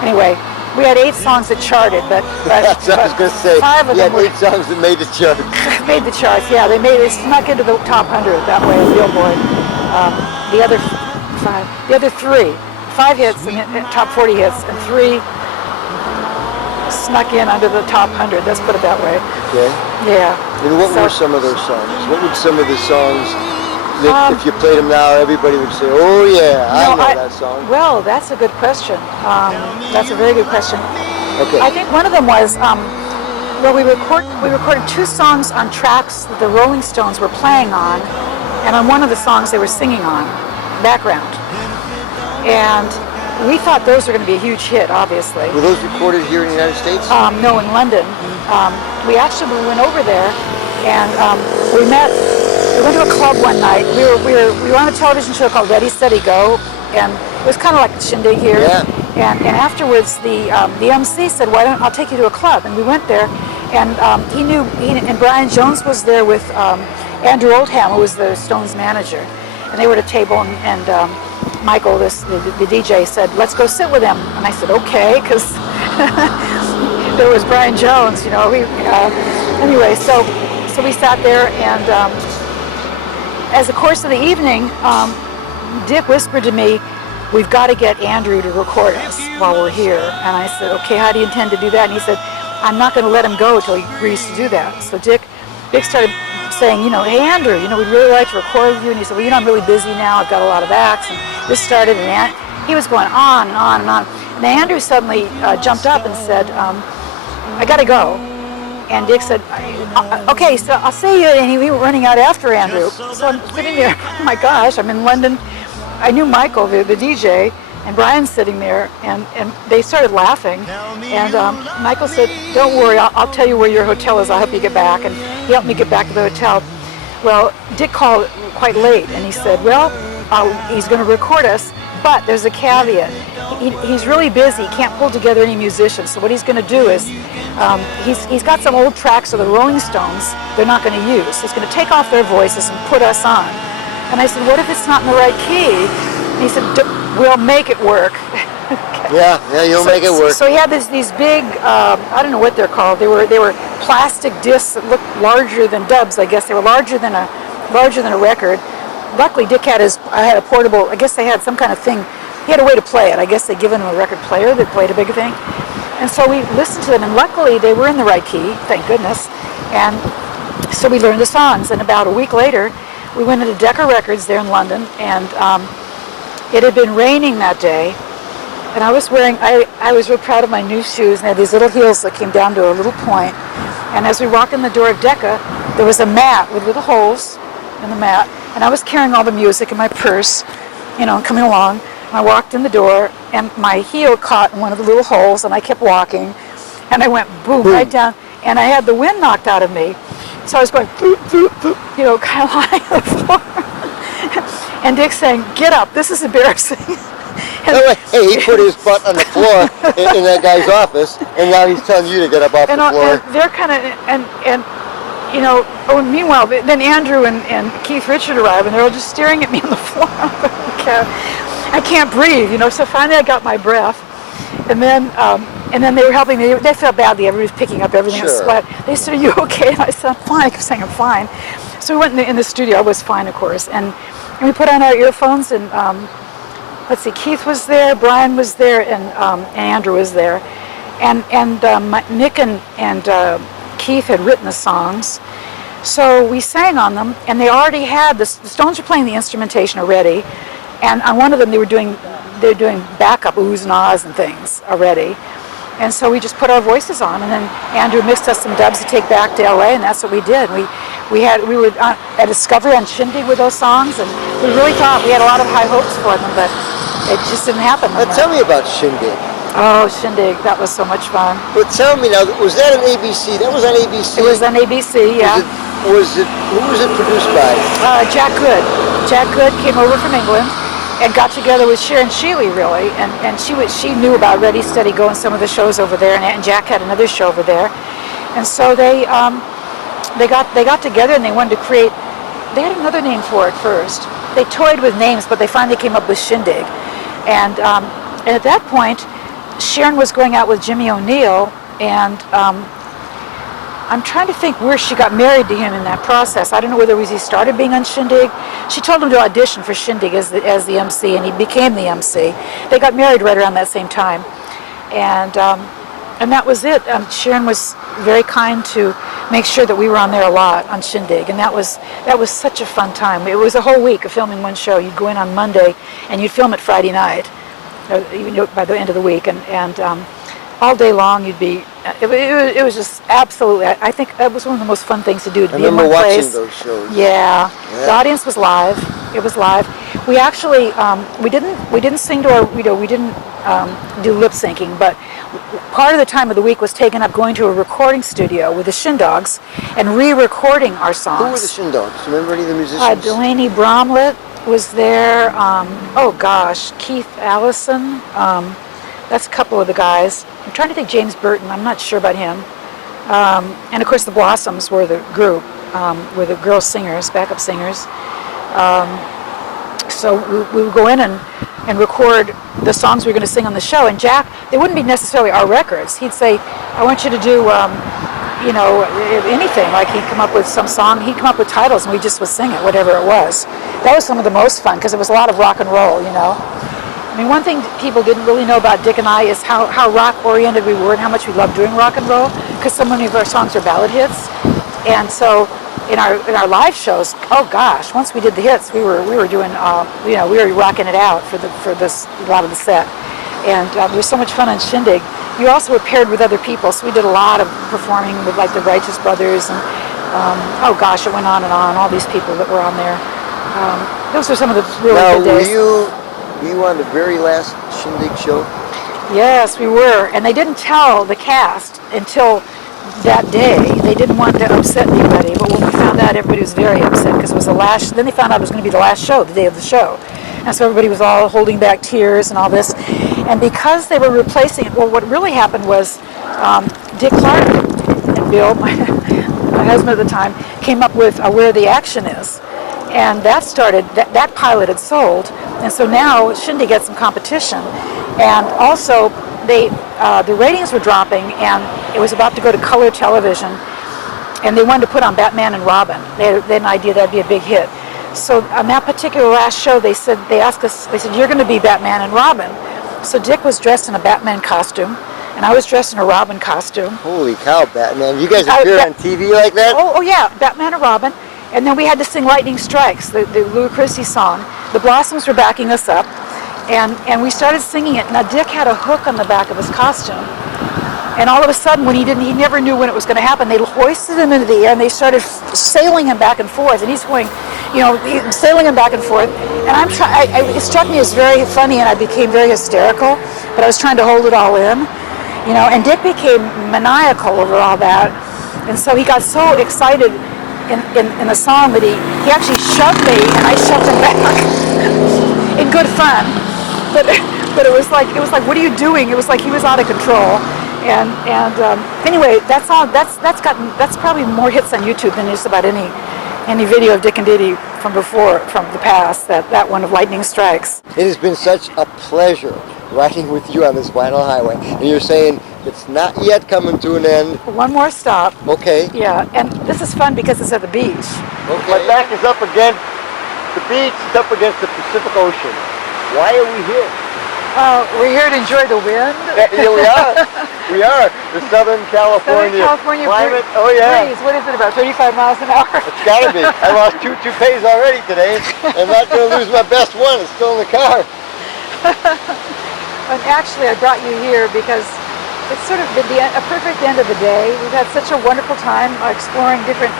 Anyway, we had 8 songs that charted, but That's what I was going to say. 5 of you them had 8 songs that made the chart. made the charts. Yeah, they snuck into the top 100 that way, Billboard. The other 3, 5 hits and top 40 hits, and 3 snuck in under the top 100. Let's put it that way. Okay. Yeah. And what were some of those songs? What were some of the songs that if you played them now, everybody would say, oh yeah, I know that song? Well, that's a good question. That's a very good question. Okay. I think one of them was, we recorded 2 songs on tracks that the Rolling Stones were playing on, and on one of the songs they were singing on, background. And we thought those were going to be a huge hit, obviously. Were those recorded here in the United States? No, in London. We actually went over there, and we went to a club one night. We were on a television show called Ready, Steady, Go, and it was kind of like a shindig here. Yeah. And afterwards, the MC said, "Why don't I'll take you to a club?" And we went there, and and Brian Jones was there with Andrew Oldham, who was the Stones manager, and they were at a table, and Michael, the DJ, said, "Let's go sit with him." And I said, "Okay," because there was Brian Jones, you know. Anyway, so we sat there, and as the course of the evening, Dick whispered to me, "We've got to get Andrew to record us while we're here." And I said, "Okay, how do you intend to do that?" And he said, "I'm not going to let him go until he agrees to do that." So Dick started saying, "Hey Andrew, we'd really like to record with you." And he said, "Well, I'm really busy now. I've got a lot of acts." And this started, and he was going on and on and on. And Andrew suddenly jumped up and said, "I got to go." And Dick said, "Okay, so I'll see you." And we were running out after Andrew. So I'm sitting there, oh my gosh, I'm in London. I knew Michael, the DJ, and Brian's sitting there, and they started laughing. And Michael said, "Don't worry, I'll tell you where your hotel is. I'll help you get back." And he helped me get back to the hotel. Well, Dick called quite late, and he said, "Well, he's going to record us, but there's a caveat. He's really busy. He can't pull together any musicians. So what he's going to do is he's got some old tracks of the Rolling Stones they're not going to use. He's going to take off their voices and put us on." And I said, "What if it's not in the right key?" And he said, "We'll make it work." Yeah, you'll make it work. So he had these big, I don't know what they're called. They were plastic discs that looked larger than dubs. I guess they were larger than a record. Luckily, Dick had a portable. I guess they had some kind of thing. He had a way to play it. I guess they'd given him a record player that played a big thing. And so we listened to them, and luckily they were in the right key. Thank goodness. And so we learned the songs. And about a week later, we went into Decca Records there in London, and it had been raining that day. And I was real proud of my new shoes, and they had these little heels that came down to a little point. And as we walked in the door of Decca, there was a mat with little holes in the mat, and I was carrying all the music in my purse, coming along. And I walked in the door, and my heel caught in one of the little holes, and I kept walking, and I went boom, right down, and I had the wind knocked out of me. So I was going, boop, boop, boop, kind of lying on the floor. And Dick's saying, "Get up, this is embarrassing." Hey, he put his butt on the floor in that guy's office, and now he's telling you to get up off the floor. And they're kind of, meanwhile, then Andrew and Keith Richard arrive, and they're all just staring at me on the floor. I can't breathe, so finally I got my breath. And then they were helping me. They felt badly. Everybody was picking up everything. Sure. Sweat. They said, "Are you okay?" And I said, "I'm fine." I kept saying, "I'm fine." So we went in the studio. I was fine, of course. And we put on our earphones, and let's see, Keith was there, Brian was there, and Andrew was there. And Nick and Keith had written the songs. So we sang on them, and they already had, the Stones were playing the instrumentation already. And on one of them, they were doing backup oohs and ahs and things already. And so we just put our voices on, and then Andrew mixed us some dubs to take back to LA, and that's what we did. We were at Discovery on Shindig with those songs, and we really thought we had a lot of high hopes for them, but it just didn't happen. Tell me about Shindig. Oh, Shindig, that was so much fun. But tell me now, was that an ABC? That was on ABC? It was on ABC, yeah. Who was it produced by? Jack Good. Jack Good came over from England and got together with Sharon Sheely, really, and she knew about Ready, Steady, Go and some of the shows over there, and Jack had another show over there, and so they got together and they wanted to create. They had another name for it first. They toyed with names, but they finally came up with Shindig, and at that point, Sharon was going out with Jimmy O'Neill, and I'm trying to think where she got married to him in that process. I don't know whether it was he started being on Shindig. She told him to audition for Shindig as the MC, and he became the MC. They got married right around that same time, and that was it. Sharon was very kind to make sure that we were on there a lot on Shindig, and that was such a fun time. It was a whole week of filming one show. You'd go in on Monday, and you'd film it Friday night, by the end of the week, and all day long. You'd be. It was just absolutely. I think that was one of the most fun things to do. To I be in remember one watching place. those shows. Yeah. Yeah. The audience was live. It was live. We actually we didn't sing to our we didn't do lip syncing, but part of the time of the week was taken up going to a recording studio with the Shindogs and re-recording our songs. Who were the Shindogs? Remember any of the musicians? Delaney Bromlett was there. Oh gosh, Keith Allison. That's a couple of the guys. I'm trying to think. James Burton. I'm not sure about him. And of course, the Blossoms were the group, were the girl singers, backup singers. So we would go in and record the songs we were going to sing on the show. And Jack, they wouldn't be necessarily our records. He'd say, "I want you to do, anything." Like he'd come up with some song. He'd come up with titles, and we just would sing it, whatever it was. That was some of the most fun because it was a lot of rock and roll. I mean, one thing people didn't really know about Dick and I is how rock-oriented we were and how much we loved doing rock and roll, because so many of our songs are ballad hits. And so in our live shows, oh gosh, once we did the hits, we were doing we were rocking it out for this a lot of the set. And it was so much fun on Shindig. You also were paired with other people, so we did a lot of performing with like the Righteous Brothers and oh gosh, it went on and on. All these people that were on there. Those were some of the really good days. Were you on the very last Shindig show? Yes, we were. And they didn't tell the cast until that day. They didn't want to upset anybody. But when we found out, everybody was very upset because it was the last. Then they found out it was going to be the last show, the day of the show. And so everybody was all holding back tears and all this. And because they were replacing it, well, what really happened was Dick Clark and Bill, my husband at the time, came up with Where the Action Is. And that started, that pilot had sold. And so now Shindig had some competition. And also, the ratings were dropping, and it was about to go to color television. And they wanted to put on Batman and Robin. They had an idea that'd be a big hit. So on that particular last show, they said, "You're going to be Batman and Robin." So Dick was dressed in a Batman costume, and I was dressed in a Robin costume. Holy cow, Batman. You guys appear on TV like that? Oh yeah, Batman and Robin. And then we had to sing Lightning Strikes, the Louis Christie song. The Blossoms were backing us up, and we started singing it. Now Dick had a hook on the back of his costume, and all of a sudden, when he never knew when it was going to happen. They hoisted him into the air, and they started sailing him back and forth, and he's going, sailing him back and forth. And it struck me as very funny, and I became very hysterical, but I was trying to hold it all in, And Dick became maniacal over all that, and so he got so excited in the song that he actually shoved me, and I shoved him back in good fun. But it was like, what are you doing? It was like he was out of control. And anyway, that's probably more hits on YouTube than just about any video of Dick and Dee Dee from the past. That one of Lightning Strikes. It has been such a pleasure riding with you on this vinyl highway. And you're saying it's not yet coming to an end. One more stop. Okay. Yeah, and this is fun because it's at the beach. Okay. My back is up against the beach. It's up against the Pacific Ocean. Why are we here? We're here to enjoy the wind. Yeah, we are. We are. The Southern California climate. Oh yeah. Breeze. What is it, about 35 miles an hour? It's gotta be. I lost 2 toupees already today. I'm not gonna lose my best one. It's still in the car. And actually, I brought you here because it's sort of a perfect end of the day. We've had such a wonderful time exploring different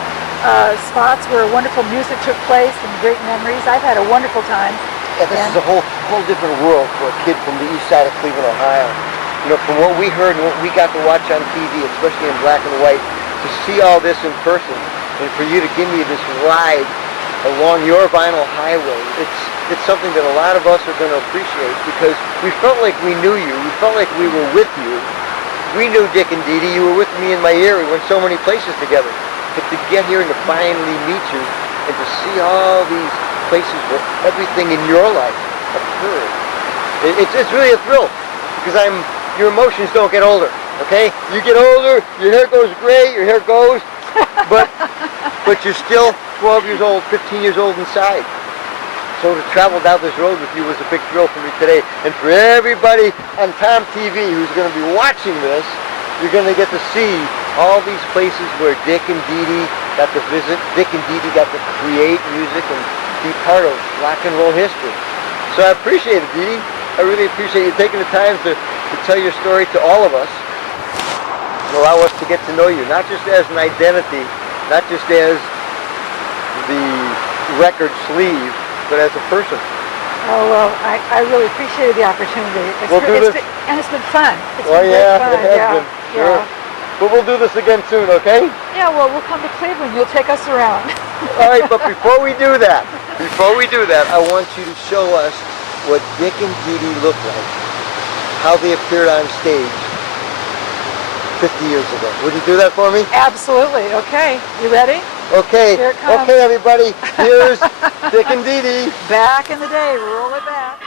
spots where wonderful music took place and great memories. I've had a wonderful time. Yeah, this is a whole different world for a kid from the east side of Cleveland, Ohio. From what we heard and what we got to watch on TV, especially in black and white, to see all this in person, and for you to give me this ride along your vinyl highway, it's something that a lot of us are going to appreciate, because we felt like we knew you. We felt like we were with you. We knew Dick and Dee Dee. You were with me in my ear. We went so many places together. But to get here and to finally meet you and to see all these places where everything in your life occurred, it's really a thrill, because your emotions don't get older, okay? You get older, your hair goes gray, your hair goes, but you're still 12 years old, 15 years old inside. So to travel down this road with you was a big thrill for me today. And for everybody on Tom TV who's going to be watching this, you're going to get to see all these places where Dick and Dee Dee got to visit, Dick and Dee Dee got to create music and be part of rock and roll history. So I appreciate it, Dee Dee. I really appreciate you taking the time to tell your story to all of us. allow us to get to know you, not just as an identity, not just as the record sleeve, but as a person. Oh, well, I really appreciated the opportunity. We'll do this. And it's been fun. It's Oh been yeah, great fun. it has been. Sure. But we'll do this again soon, okay? Yeah, well, we'll come to Cleveland. You'll take us around. All right, but before we do that, I want you to show us what Dick and Dee Dee look like, how they appeared on stage 50 years ago. Would you do that for me? Absolutely. Okay. You ready? Okay. Here it comes. Okay, everybody. Here's Dick and Dee Dee. Back in the day. Roll it back.